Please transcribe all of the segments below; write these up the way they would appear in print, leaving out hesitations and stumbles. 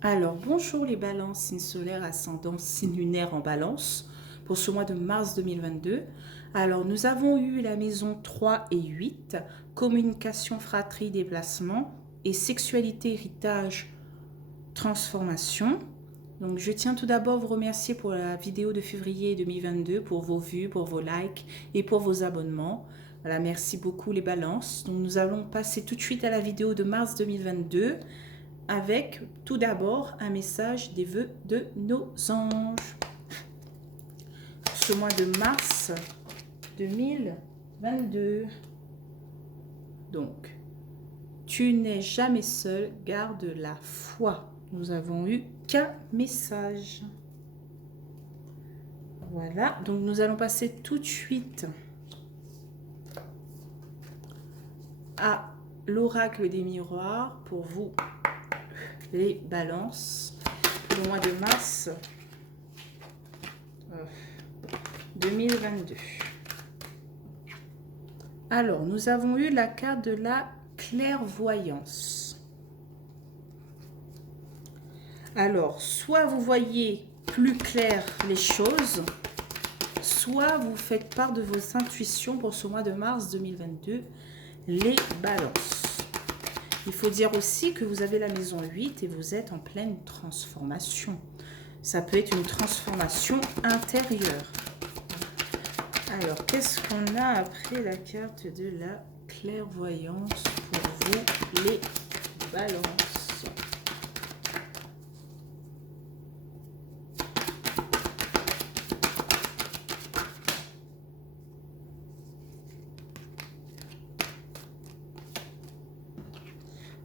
Alors, bonjour les balances, signe solaire, ascendant, signe lunaire en balance pour ce mois de mars 2022. Alors, nous avons eu la maison 3 et 8, communication, fratrie, déplacement et sexualité, héritage, transformation. Donc, je tiens tout d'abord à vous remercier pour la vidéo de février 2022, pour vos vues, pour vos likes et pour vos abonnements. Voilà, merci beaucoup les balances. Donc, nous allons passer tout de suite à la vidéo de mars 2022 avec tout d'abord un message des vœux de nos anges. Ce mois de mars 2022. Donc, tu n'es jamais seul, garde la foi. Nous avons eu qu'un message. Voilà, donc nous allons passer tout de suite à l'oracle des miroirs pour vous, les balances, le mois de mars 2022. Alors, nous avons eu la carte de la clairvoyance. Alors, soit vous voyez plus clair les choses, soit vous faites part de vos intuitions pour ce mois de mars 2022, les balances. Il faut dire aussi que vous avez la maison 8 et vous êtes en pleine transformation. Ça peut être une transformation intérieure. Alors, qu'est-ce qu'on a après la carte de la clairvoyance pour vous, les balances?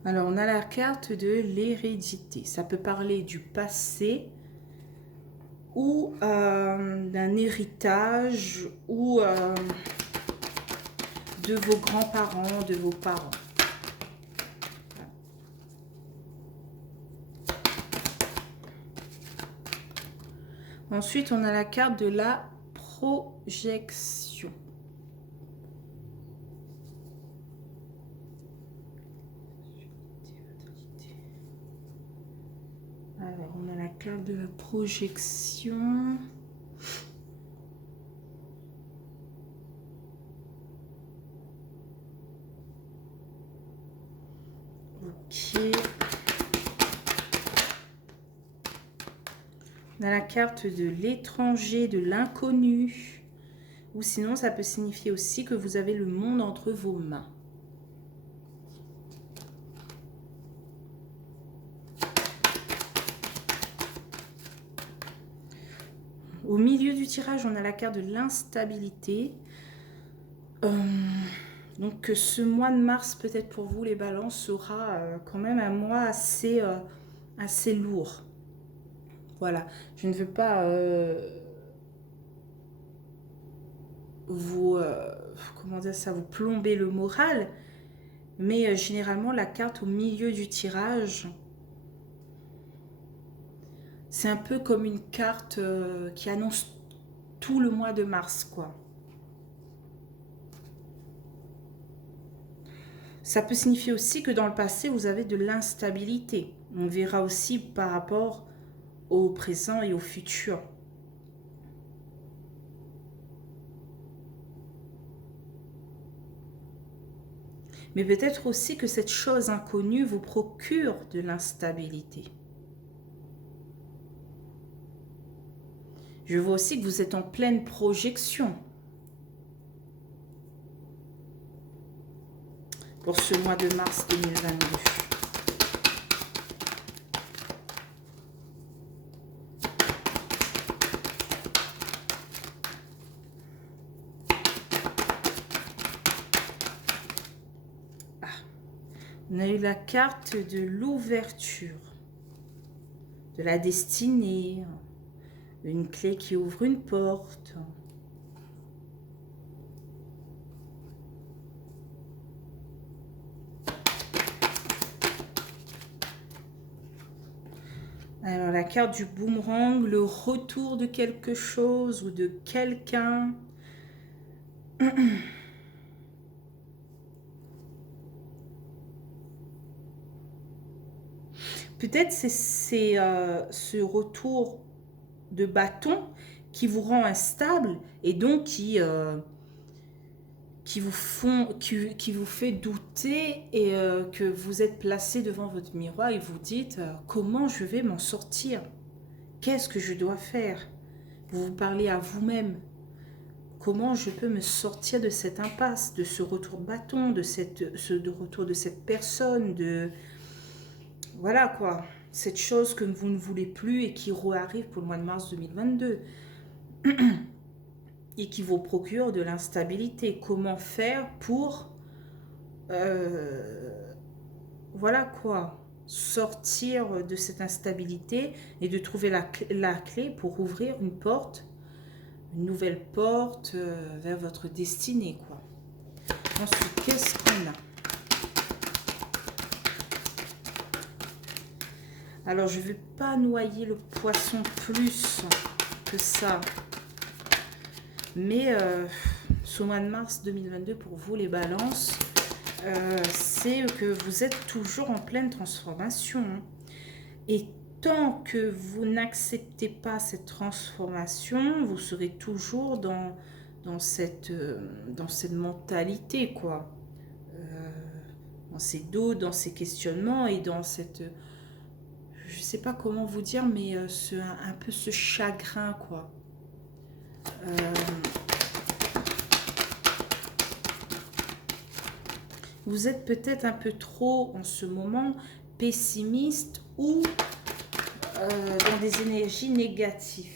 Alors, on a la carte de l'hérédité. Ça peut parler du passé ou d'un héritage ou de vos grands-parents, de vos parents. Ensuite, on a la carte de la projection. Alors, on a la carte de la projection. Ok. On a la carte de l'étranger, de l'inconnu. Ou sinon, ça peut signifier aussi que vous avez le monde entre vos mains. Au milieu du tirage, on a la carte de l'instabilité. Donc ce mois de mars, peut-être pour vous les balances, sera quand même un mois assez lourd. Voilà, je ne veux pas comment dire ça, vous plomber le moral, mais généralement la carte au milieu du tirage, c'est un peu comme une carte qui annonce tout le mois de mars, quoi. Ça peut signifier aussi que dans le passé, vous avez de l'instabilité. On verra aussi par rapport au présent et au futur. Mais peut-être aussi que cette chose inconnue vous procure de l'instabilité. Je vois aussi que vous êtes en pleine projection pour ce mois de mars 2022. On a eu la carte de l'ouverture, de la destinée, une clé qui ouvre une porte. Alors la carte du boomerang, le retour de quelque chose ou de quelqu'un. Peut-être c'est ce retour de bâton qui vous rend instable et donc qui vous fait douter et que vous êtes placé devant votre miroir et vous dites comment je vais m'en sortir? Qu'est-ce que je dois faire? Vous vous parlez à vous-même. Comment je peux me sortir de cette impasse, de ce retour de bâton, de retour de cette personne, de... Voilà quoi, cette chose que vous ne voulez plus et qui arrive pour le mois de mars 2022 et qui vous procure de l'instabilité. Comment faire pour... voilà quoi, sortir de cette instabilité et de trouver la clé pour ouvrir une porte, une nouvelle porte vers votre destinée quoi. Ensuite, qu'est-ce qu'on a? Alors, je ne vais pas noyer le poisson plus que ça. Mais ce mois de mars 2022, pour vous les balances, c'est que vous êtes toujours en pleine transformation. Et tant que vous n'acceptez pas cette transformation, vous serez toujours dans cette mentalité, quoi. Dans ces doutes, dans ces questionnements et dans cette... Je sais pas comment vous dire, mais un peu ce chagrin, quoi. Vous êtes peut-être un peu trop, en ce moment, pessimiste ou dans des énergies négatives.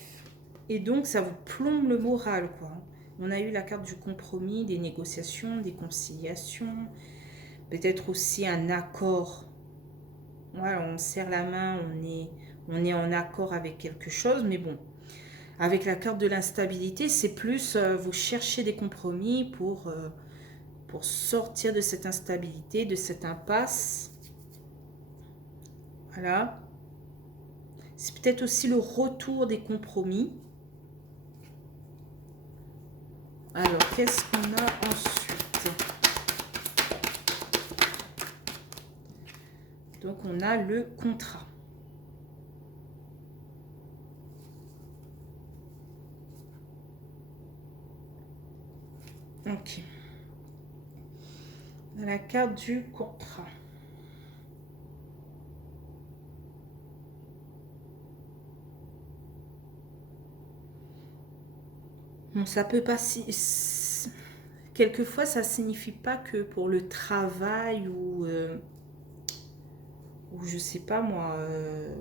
Et donc, ça vous plombe le moral, quoi. On a eu la carte du compromis, des négociations, des conciliations, peut-être aussi un accord. Voilà, on serre la main, on est en accord avec quelque chose, mais bon. Avec la carte de l'instabilité, c'est plus vous cherchez des compromis pour sortir de cette instabilité, de cette impasse. Voilà. C'est peut-être aussi le retour des compromis. Alors, qu'est-ce qu'on a ensuite? Donc, on a le contrat. Ok. On a la carte du contrat. Bon, ça peut pas si... Quelquefois, ça signifie pas que pour le travail ou je sais pas moi.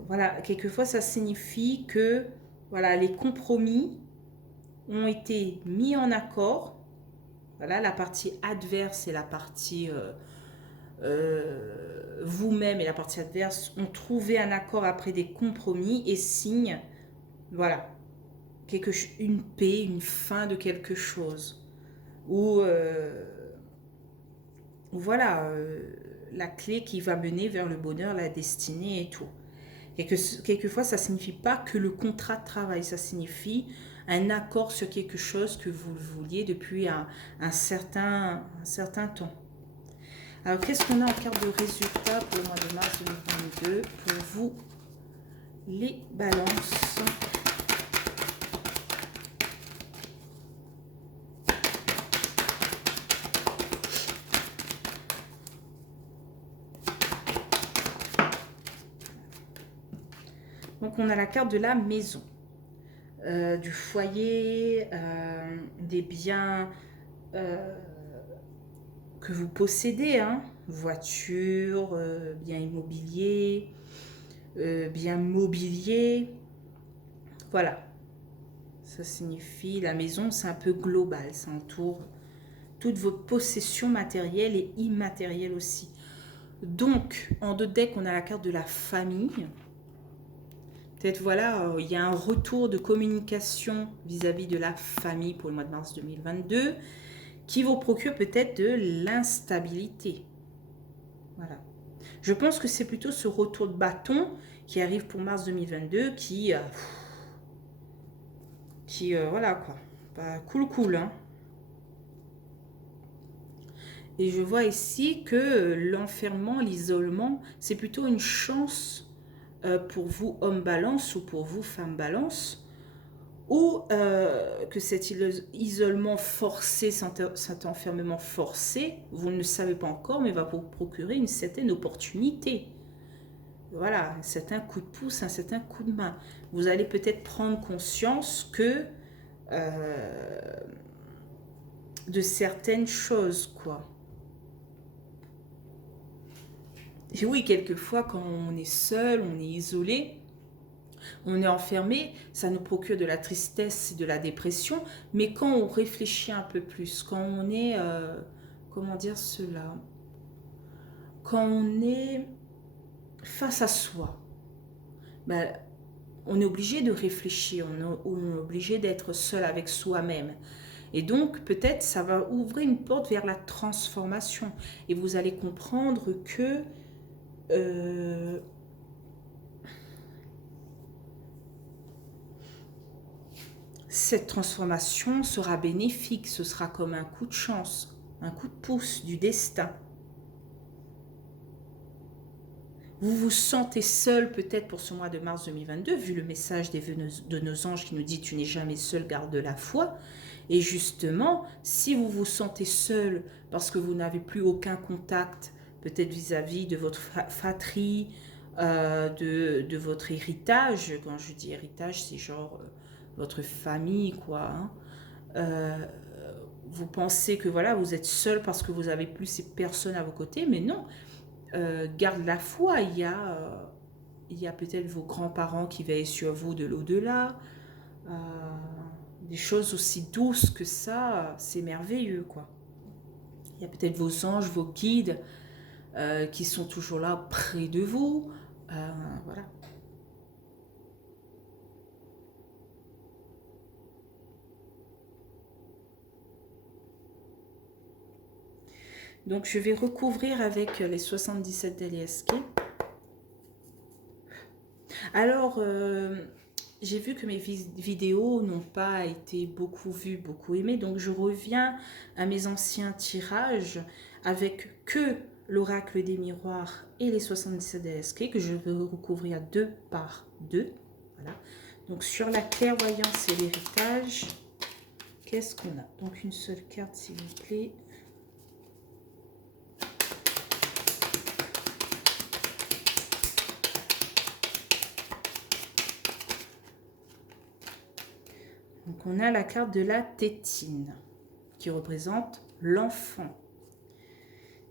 Voilà, quelquefois, ça signifie que voilà, les compromis ont été mis en accord. Voilà, la partie adverse et la partie vous-même et la partie adverse ont trouvé un accord après des compromis et signent, voilà, une paix, une fin de quelque chose. Ou voilà, la clé qui va mener vers le bonheur, la destinée et tout. Quelquefois, ça ne signifie pas que le contrat de travail, ça signifie un accord sur quelque chose que vous vouliez depuis un certain temps. Alors, qu'est-ce qu'on a en carte de résultat pour le mois de mars 2022 pour vous, les balances? Donc, on a la carte de la maison, du foyer, des biens que vous possédez, hein, voiture, biens immobiliers, biens mobiliers. Voilà. Ça signifie, la maison, c'est un peu global, ça entoure toutes vos possessions matérielles et immatérielles aussi. Donc, en deux decks, on a la carte de la famille. Peut-être, voilà, il y a un retour de communication vis-à-vis de la famille pour le mois de mars 2022 qui vous procure peut-être de l'instabilité. Voilà. Je pense que c'est plutôt ce retour de bâton qui arrive pour mars 2022 qui voilà quoi, bah, cool, hein. Et je vois ici que l'enfermement, l'isolement, c'est plutôt une chance pour vous, homme balance, ou pour vous, femme balance, ou que cet isolement forcé, cet enfermement forcé, vous ne le savez pas encore, mais va vous procurer une certaine opportunité. Voilà, un certain coup de pouce, un certain coup de main. Vous allez peut-être prendre conscience que de certaines choses, quoi. Et oui, quelquefois, quand on est seul, on est isolé, on est enfermé, ça nous procure de la tristesse et de la dépression, mais quand on réfléchit un peu plus, quand on est, comment dire cela, quand on est face à soi, ben, on est obligé de réfléchir, on est obligé d'être seul avec soi-même. Et donc, peut-être, ça va ouvrir une porte vers la transformation. Et vous allez comprendre que euh, cette transformation sera bénéfique. Ce sera comme un coup de chance, un coup de pouce du destin. Vous vous sentez seul peut-être pour ce mois de mars 2022, vu le message de nos anges qui nous dit « Tu n'es jamais seul, garde la foi ». Et justement, si vous vous sentez seul parce que vous n'avez plus aucun contact, peut-être vis-à-vis de votre fratrie, de votre héritage, quand je dis héritage, c'est genre votre famille, quoi. Hein. Euh, vous pensez que voilà, vous êtes seul parce que vous n'avez plus ces personnes à vos côtés, mais non. Garde la foi, il y a peut-être vos grands-parents qui veillent sur vous de l'au-delà. Euh, des choses aussi douces que ça, c'est merveilleux, quoi. Il y a peut-être vos anges, vos guides qui sont toujours là près de vous. Voilà. Donc je vais recouvrir avec les 77 d'LSK. Alors, j'ai vu que mes vidéos n'ont pas été beaucoup vues, beaucoup aimées, donc je reviens à mes anciens tirages avec que l'oracle des miroirs et les 77 DSK que je vais recouvrir 2 par 2. Voilà. Donc sur la clairvoyance et l'héritage, qu'est-ce qu'on a? Donc une seule carte s'il vous plaît. Donc on a la carte de la tétine qui représente l'enfant.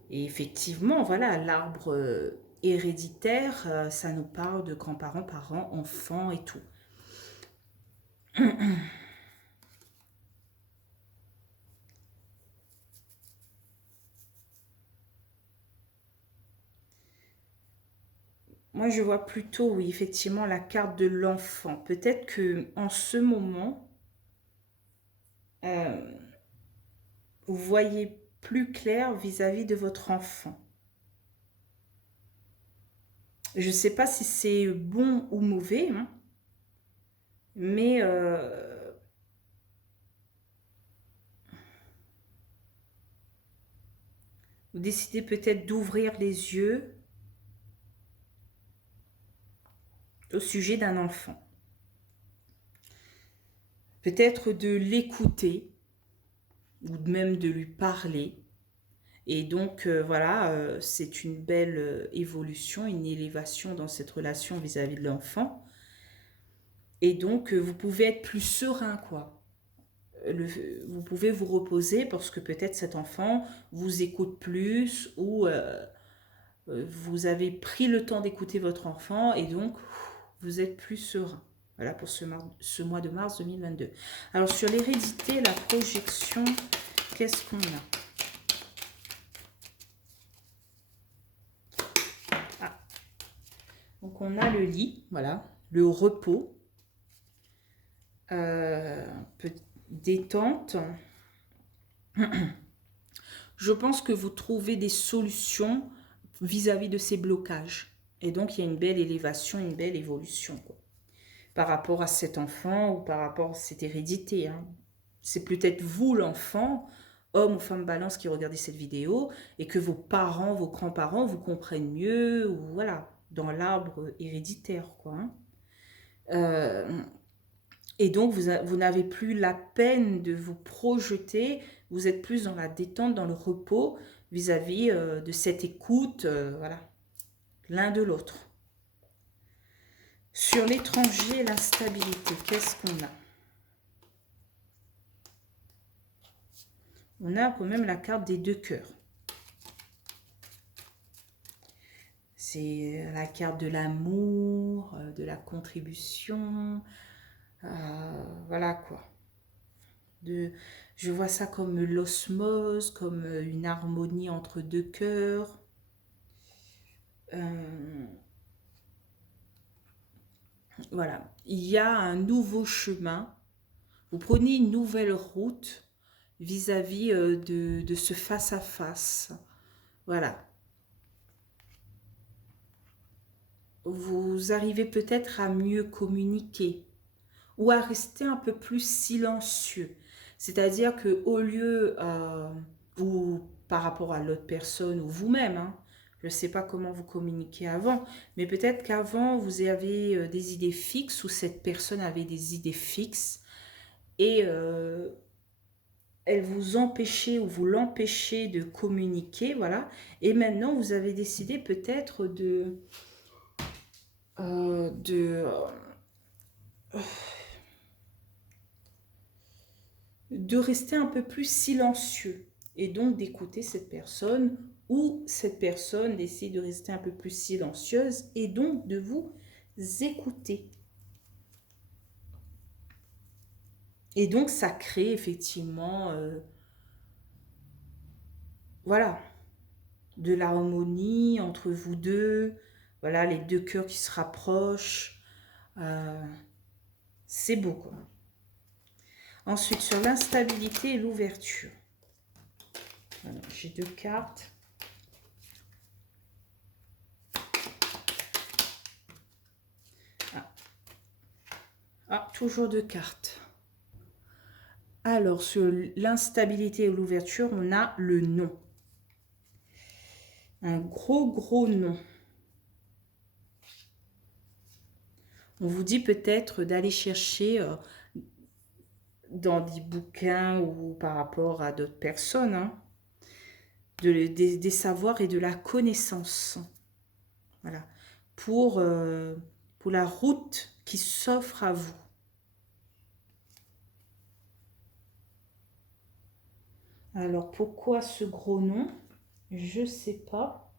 Et effectivement, voilà, l'arbre héréditaire, ça nous parle de grands-parents, parents, enfants et tout. Moi, je vois plutôt, oui, effectivement, la carte de l'enfant. Peut-être que en ce moment, euh, vous voyez plus clair vis-à-vis de votre enfant. Je ne sais pas si c'est bon ou mauvais, hein, mais vous décidez peut-être d'ouvrir les yeux au sujet d'un enfant. Peut-être de l'écouter ou même de lui parler. Et donc, voilà, c'est une belle évolution, une élévation dans cette relation vis-à-vis de l'enfant. Et donc, vous pouvez être plus serein, quoi. Vous pouvez vous reposer parce que peut-être cet enfant vous écoute plus ou vous avez pris le temps d'écouter votre enfant et donc vous êtes plus serein. Voilà pour ce mois de mars 2022. Alors, sur l'hérédité, la projection, qu'est-ce qu'on a? Donc on a le lit, voilà, le repos, détente. Je pense que vous trouvez des solutions vis-à-vis de ces blocages. Et donc il y a une belle élévation, une belle évolution, quoi, par rapport à cet enfant ou par rapport à cette hérédité. Hein. C'est peut-être vous l'enfant, homme ou femme balance qui regardez cette vidéo et que vos parents, vos grands-parents vous comprennent mieux ou voilà. dans l'arbre héréditaire, quoi. Hein. Et donc, vous n'avez plus la peine de vous projeter, vous êtes plus dans la détente, dans le repos vis-à-vis de cette écoute, voilà, l'un de l'autre. Sur l'étranger et l'instabilité, qu'est-ce qu'on a? On a quand même la carte des 2 cœurs. C'est la carte de l'amour, de la contribution, voilà quoi. Je vois ça comme l'osmose, comme une harmonie entre 2 cœurs. Voilà, il y a un nouveau chemin. Vous prenez une nouvelle route vis-à-vis de ce face-à-face. Voilà. Vous arrivez peut-être à mieux communiquer ou à rester un peu plus silencieux. C'est-à-dire qu'au lieu, ou par rapport à l'autre personne ou vous-même, hein, je ne sais pas comment vous communiquez avant, mais peut-être qu'avant, vous avez des idées fixes ou cette personne avait des idées fixes et elle vous empêchait ou vous l'empêchez de communiquer, voilà. Et maintenant, vous avez décidé peut-être de rester un peu plus silencieux et donc d'écouter cette personne ou cette personne décide de rester un peu plus silencieuse et donc de vous écouter. Et donc ça crée effectivement, voilà, de l'harmonie entre vous deux, voilà, les 2 cœurs qui se rapprochent, c'est beau quoi. Ensuite, sur l'instabilité et l'ouverture. Voilà, j'ai 2 cartes. Toujours 2 cartes. Alors, sur l'instabilité et l'ouverture, on a le non. Un gros non. On vous dit peut-être d'aller chercher dans des bouquins ou par rapport à d'autres personnes, hein, des savoirs et de la connaissance. Voilà. Pour la route qui s'offre à vous. Alors, pourquoi ce gros nom? Je ne sais pas.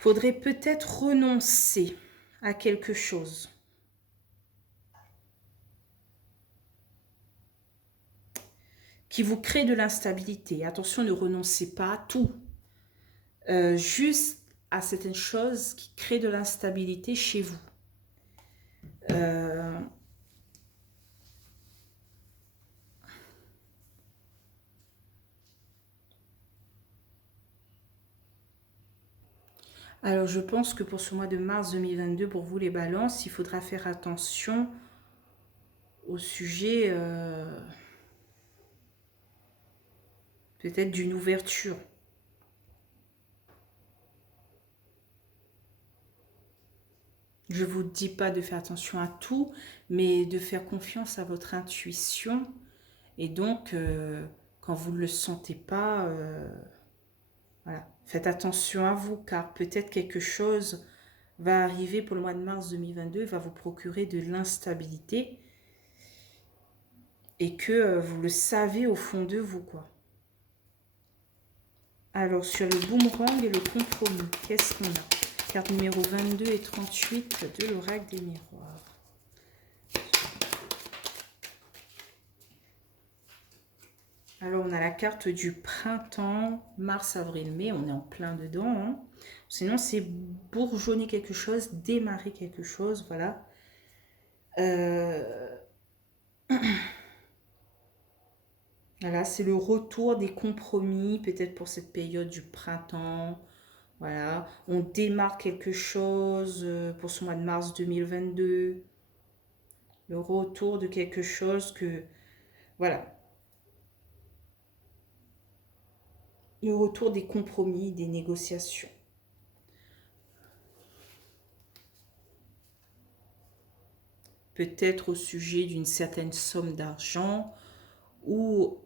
Faudrait peut-être renoncer à quelque chose. Qui vous crée de l'instabilité. Attention, ne renoncez pas à tout. Juste à certaines choses qui créent de l'instabilité chez vous. Alors, je pense que pour ce mois de mars 2022, pour vous les balances, il faudra faire attention au sujet peut-être d'une ouverture. Je ne vous dis pas de faire attention à tout, mais de faire confiance à votre intuition. Et donc, quand vous ne le sentez pas, voilà, faites attention à vous, car peut-être quelque chose va arriver pour le mois de mars 2022, va vous procurer de l'instabilité et que vous le savez au fond de vous, quoi. Alors, sur le boomerang et le compromis, qu'est-ce qu'on a? Carte numéro 22 et 38 de l'oracle des miroirs. Alors, on a la carte du printemps, mars, avril, mai, on est en plein dedans. Hein. Sinon, c'est bourgeonner quelque chose, démarrer quelque chose, voilà. Voilà, c'est le retour des compromis, peut-être pour cette période du printemps. Voilà, on démarre quelque chose pour ce mois de mars 2022. Le retour de quelque chose que... Voilà. le retour des compromis, des négociations. Peut-être au sujet d'une certaine somme d'argent ou,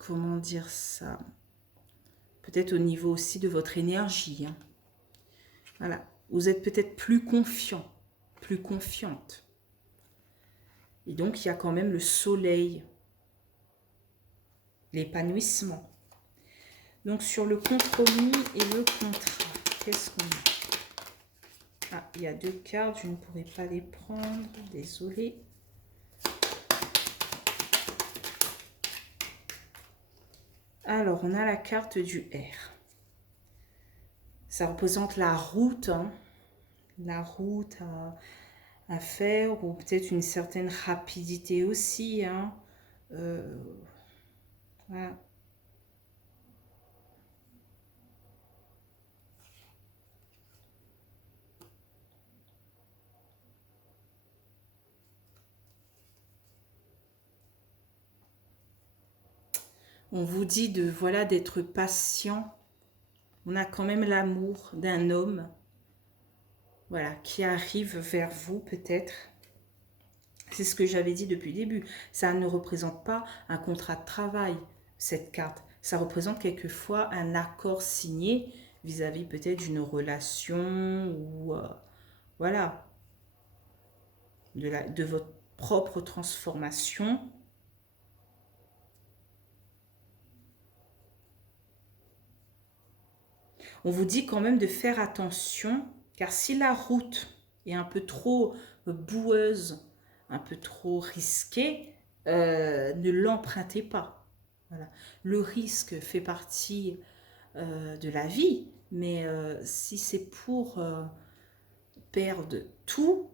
comment dire ça, peut-être au niveau aussi de votre énergie. Hein. Voilà, vous êtes peut-être plus confiant, plus confiante. Et donc, il y a quand même le soleil, l'épanouissement. Donc, sur le compromis et le contrat, qu'est-ce qu'on a? Ah, il y a 2 cartes, je ne pourrais pas les prendre, désolée. Alors, on a la carte du R. Ça représente la route, hein, la route à faire, ou peut-être une certaine rapidité aussi. Hein. Voilà. On vous dit de voilà d'être patient. On a quand même l'amour d'un homme, voilà, qui arrive vers vous peut-être. C'est ce que j'avais dit depuis le début. Ça ne représente pas un contrat de travail, cette carte. Ça représente quelquefois un accord signé vis-à-vis peut-être d'une relation ou voilà, de votre propre transformation. On vous dit quand même de faire attention, car si la route est un peu trop boueuse, un peu trop risquée, ne l'empruntez pas. Voilà. Le risque fait partie de la vie, mais si c'est pour perdre tout,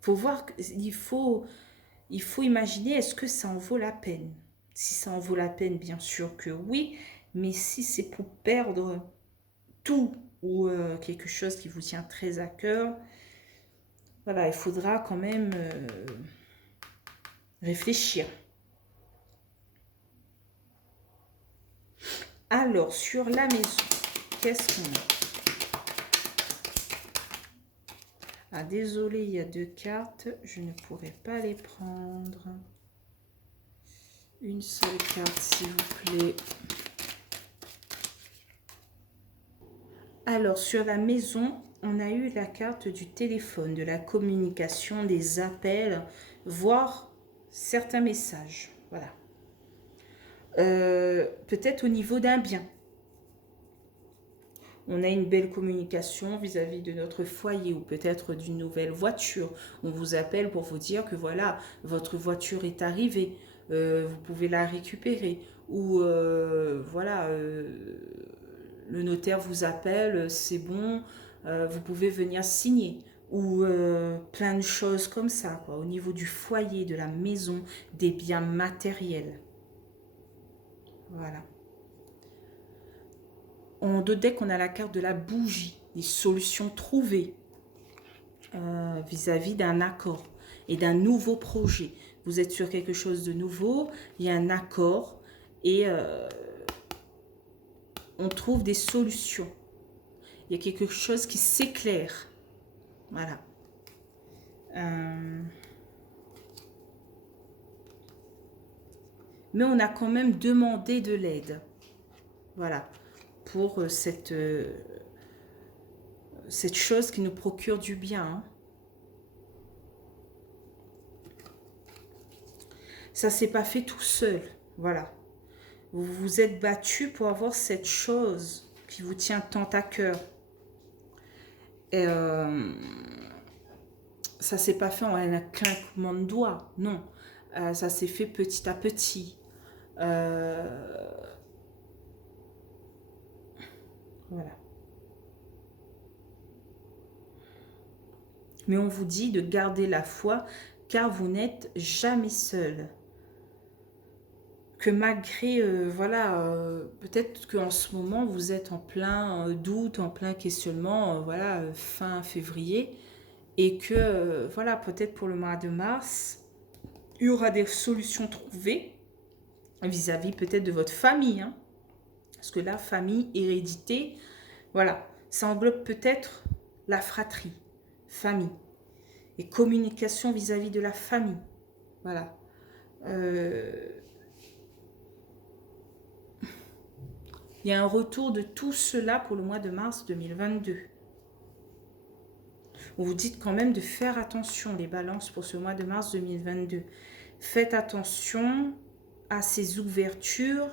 faut voir, il faut imaginer, est-ce que ça en vaut la peine? Si ça en vaut la peine, bien sûr que oui, mais si c'est pour perdre tout ou quelque chose qui vous tient très à cœur, voilà, il faudra quand même réfléchir. Alors, sur la maison, qu'est-ce qu'on a? Ah, désolé, il y a 2 cartes, je ne pourrais pas les prendre. Une seule carte, s'il vous plaît. Alors, sur la maison, on a eu la carte du téléphone, de la communication, des appels, voire certains messages. Voilà. Peut-être au niveau d'un bien. On a une belle communication vis-à-vis de notre foyer ou peut-être d'une nouvelle voiture. On vous appelle pour vous dire que voilà, votre voiture est arrivée, vous pouvez la récupérer. Ou voilà, le notaire vous appelle, c'est bon, vous pouvez venir signer. Ou plein de choses comme ça, quoi, au niveau du foyer, de la maison, des biens matériels. Voilà. En deux decks, on a la carte de la bougie, des solutions trouvées vis-à-vis d'un accord et d'un nouveau projet. Vous êtes sur quelque chose de nouveau, il y a un accord et on trouve des solutions. Il y a quelque chose qui s'éclaire. Voilà. Mais on a quand même demandé de l'aide. Voilà. Pour cette chose qui nous procure du bien. Hein. Ça ne s'est pas fait tout seul. Voilà. Vous vous êtes battu pour avoir cette chose qui vous tient tant à cœur. Et ça ne s'est pas fait en un claquement de doigts. Non. Ça s'est fait petit à petit. Voilà. Mais on vous dit de garder la foi, car vous n'êtes jamais seul. Que malgré, voilà, peut-être qu'en ce moment, vous êtes en plein doute, en plein questionnement, voilà, fin février, et que, voilà, peut-être pour le mois de mars, il y aura des solutions trouvées vis-à-vis peut-être de votre famille, hein. Parce que là, famille, hérédité, voilà, ça englobe peut-être la fratrie, famille, et communication vis-à-vis de la famille. Voilà. Il y a un retour de tout cela pour le mois de mars 2022. On vous dit quand même de faire attention, les balances, pour ce mois de mars 2022. Faites attention à ces ouvertures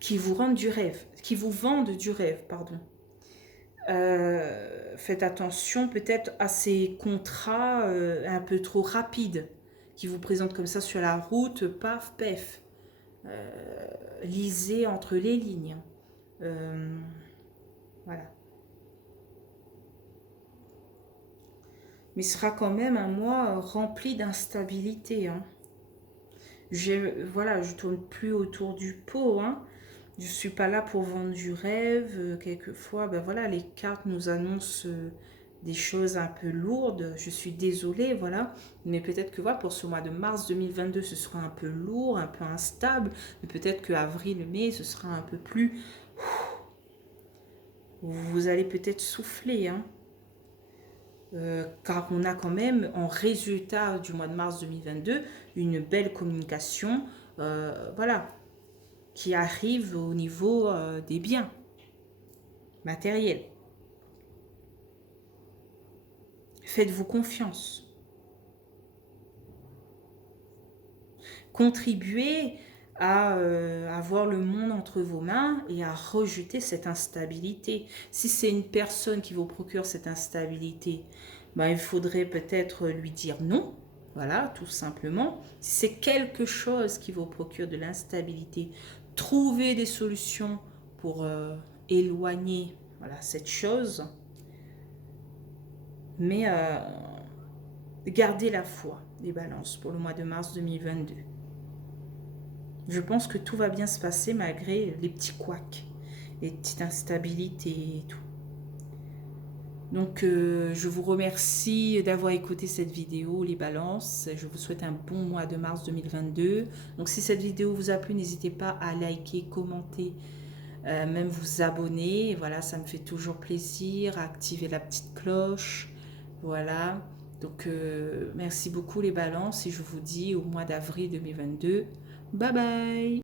qui vous rendent du rêve, qui vous vendent du rêve, pardon. Faites attention peut-être à ces contrats un peu trop rapides qui vous présentent comme ça sur la route, paf, pef. Lisez entre les lignes. Voilà. Mais ce sera quand même un mois rempli d'instabilité, hein. Voilà, je tourne plus autour du pot, hein. Je ne suis pas là pour vendre du rêve. Quelquefois, ben voilà, les cartes nous annoncent des choses un peu lourdes. Je suis désolée, voilà. Mais peut-être que voilà, pour ce mois de mars 2022, ce sera un peu lourd, un peu instable. Mais peut-être que avril, mai, ce sera un peu plus... Vous allez peut-être souffler, hein. Car on a quand même en résultat du mois de mars 2022 une belle communication, voilà, qui arrive au niveau des biens matériels. Faites-vous confiance. Contribuez à avoir le monde entre vos mains et à rejeter cette instabilité. Si c'est une personne qui vous procure cette instabilité, ben, il faudrait peut-être lui dire non. Voilà, tout simplement. Si c'est quelque chose qui vous procure de l'instabilité, trouvez des solutions pour éloigner, voilà, cette chose. Mais gardez la foi, les balances, pour le mois de mars 2022. Je pense que tout va bien se passer malgré les petits couacs, les petites instabilités et tout. Donc, je vous remercie d'avoir écouté cette vidéo, les balances. Je vous souhaite un bon mois de mars 2022. Donc, si cette vidéo vous a plu, n'hésitez pas à liker, commenter, même vous abonner. Voilà, ça me fait toujours plaisir. À activer la petite cloche. Voilà. Donc, merci beaucoup les balances et je vous dis au mois d'avril 2022. Bye bye!